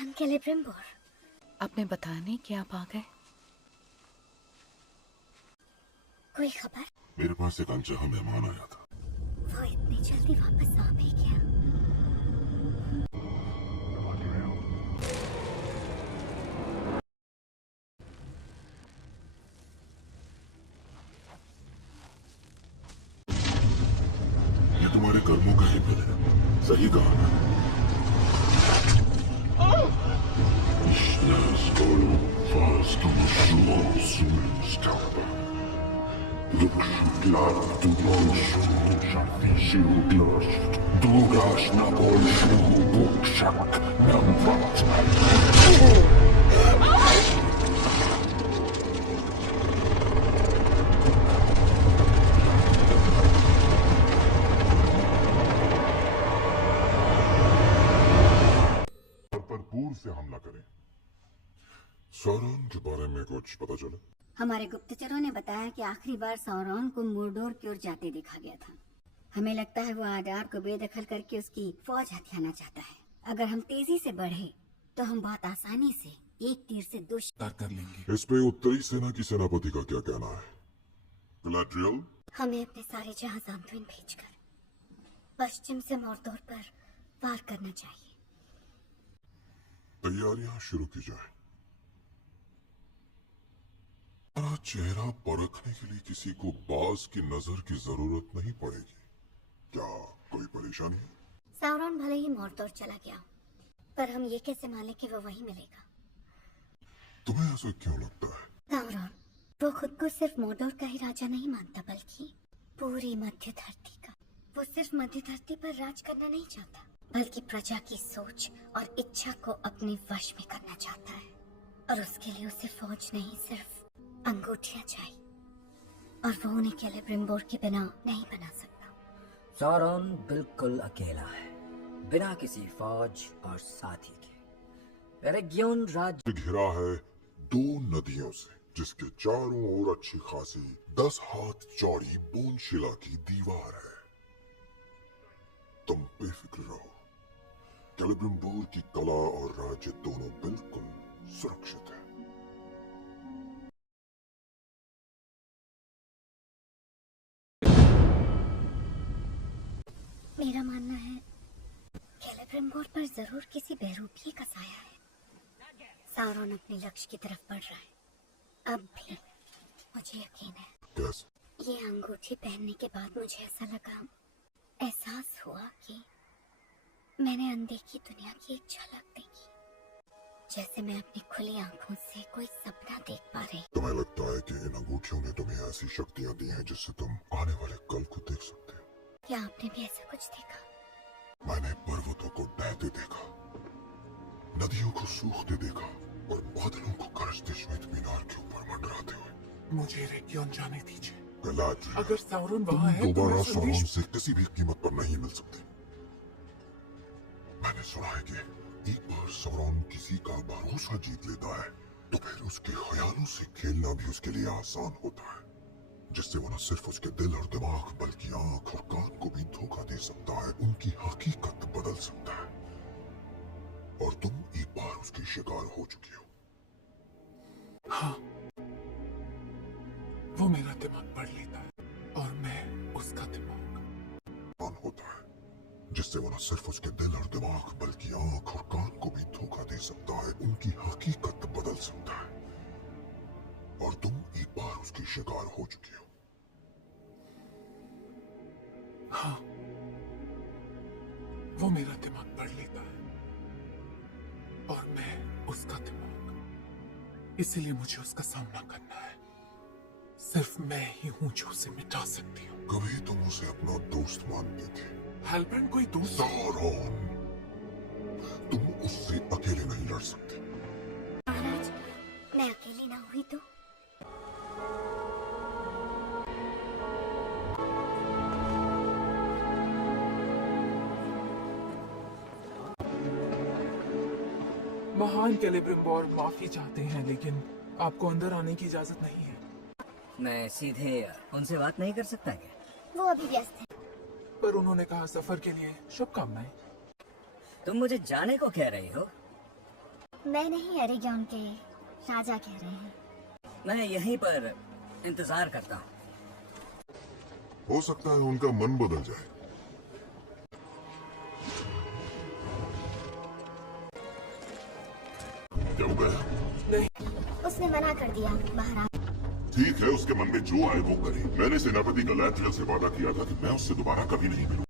महान कैलिब्रिम्बोर, आपने बताया नहीं कि आप आ गए? कोई खबर? मेरे पास एक अनचाहा मेहमान आया था। वो इतनी जल्दी वापस आ भी गया? ये तुम्हारे कर्मों का ही फल है। सही कहा मैंने। Ich läs voll fast du Solstapper. Luxutlar du Bolschu, Schafischu Glost, du Gash na Bolschu, Bukschak, Namvat. पूर्व से हमला करें। सौरन के बारे में कुछ पता चला? हमारे गुप्तचरों ने बताया कि आखिरी बार सौरन को मोर्डोर की ओर जाते देखा गया था। हमें लगता है वो आडार को बेदखल करके उसकी फौज हथियाना चाहता है। अगर हम तेजी से बढ़े तो हम बहुत आसानी से एक तीर से दो शिकार कर लेंगे। इस पे उत्तरी सेना की सेनापति का क्या कहना है? गलाड्रियल? हमें अपने सारे जहाज आंदोलन भेजकर पश्चिम से मोर्डोर पर वार करना चाहिए। तैयारियां शुरू की जाए। चेहरा परखने के लिए किसी को बाज की नजर की जरूरत नहीं पड़ेगी। क्या कोई परेशानी है? साउरॉन भले ही मोर्डोर चला गया, पर हम ये कैसे माने कि वो वही मिलेगा? तुम्हें ऐसा क्यों लगता है? साउरॉन वो खुद को सिर्फ मोर्डोर का ही राजा नहीं मानता, बल्कि पूरी मध्य धरती का। वो सिर्फ मध्य धरती पर राज करना नहीं चाहता, बल्कि प्रजा की सोच और इच्छा को अपने वश में करना चाहता है। और उसके लिए उसे फौज नहीं, सिर्फ अंगूठियां चाहिए, और वो उन्हें कैलिब्रिम्बोर के बिना नहीं बना सकता। सौरॉन बिल्कुल अकेला है, बिना किसी फौज और साथी के। पेरेग्योन राज्य घिरा है 2 नदियों से, जिसके चारों ओर अच्छी खासी 10 हाथ चौड़ी बोनशिला की दीवार है। तुम बेफिक्र रहो, कैलिब्रिम्बोर की कला और राज्य दोनों बिल्कुल सुरक्षित है। मेरा मानना है कैलिब्रिम्बोर पर जरूर किसी बेरूपी का साया है। साउरॉन अपने लक्ष्य की तरफ बढ़ रहा है। अब भी मुझे यकीन है। कैसे? ये अंगूठी पहनने के बाद मुझे ऐसा लगा, एहसास हुआ कि मैंने अनदेखी दुनिया की एक झलक देखी, जैसे मैं अपनी खुली आंखों से कोई सपना देख पा रही। तुम्हें लगता है कि इन अंगूठियों ने तुम्हें ऐसी शक्तियां दी हैं जिससे तुम आने वाले कल को देख सकते हो? क्या आपने भी ऐसा कुछ देखा? मैंने पर्वतों को बहते देखा, नदियों को सूखते देखा, और बादलों को गरजते श्वेत मीनार के ऊपर मंडराते हुए। मुझे रेगियन जाने दीजिए। गलाड्रियल, अगर साउरॉन वहाँ है तो दोबारा मैं सौरॉन से किसी भी कीमत पर नहीं मिल सकते। मैंने सुना है कि एक बार सौरॉन किसी का भरोसा जीत लेता है तो फिर उसके ख्यालों से खेलना भी उसके लिए आसान होता है, जिससे वो न सिर्फ उसके दिल और दिमाग बल्कि आंख और कान को भी धोखा दे सकता है, उनकी हकीकत बदल सकता है। और तुम एक बार उसके शिकार हो चुकी हो। हाँ, वो मेरा दिमाग पढ़ लेता है और मैं उसका दिमाग। होता है, जिससे वो न सिर्फ उसके दिल और दिमाग बल्कि आंख और कान को भी धोखा दे सकता है, उनकी हकीकत बदल सकता है। और तुम एक बार उसके शिकार हो चुकी हो। हाँ, वो मेरा दिमाग पढ़ लेता है और मैं उसका दिमाग। इसीलिए मुझे उसका सामना करना है। सिर्फ मैं ही हूं जो उसे मिटा सकती हूँ। कभी तुम उसे अपना दोस्त मानते थे। हेलब्रेंड कोई दोस्त? सौरॉन, तुम उससे अकेले नहीं लड़ सकते। महाराज, मैं अकेली ना हुई तो? महान कैलिब्रिम्बोर माफी चाहते हैं, लेकिन आपको अंदर आने की इजाजत नहीं है। मैं सीधे उनसे बात नहीं कर सकता क्या? वो अभी व्यस्त है। पर उन्होंने कहा सफर के लिए शुभकामनाएं। तुम मुझे जाने को कह रही हो? मैं नहीं, एरेगियन के राजा कह रहे हैं। मैं यहीं पर इंतजार करता हूँ। हो सकता है उनका मन बदल जाए। क्या हो गया? उसने मना कर दिया महाराज। ठीक है, उसके मन में जो आए वो करे। मैंने सेनापति गलैथियल से वादा किया था कि मैं उससे दोबारा कभी नहीं मिलूंगा।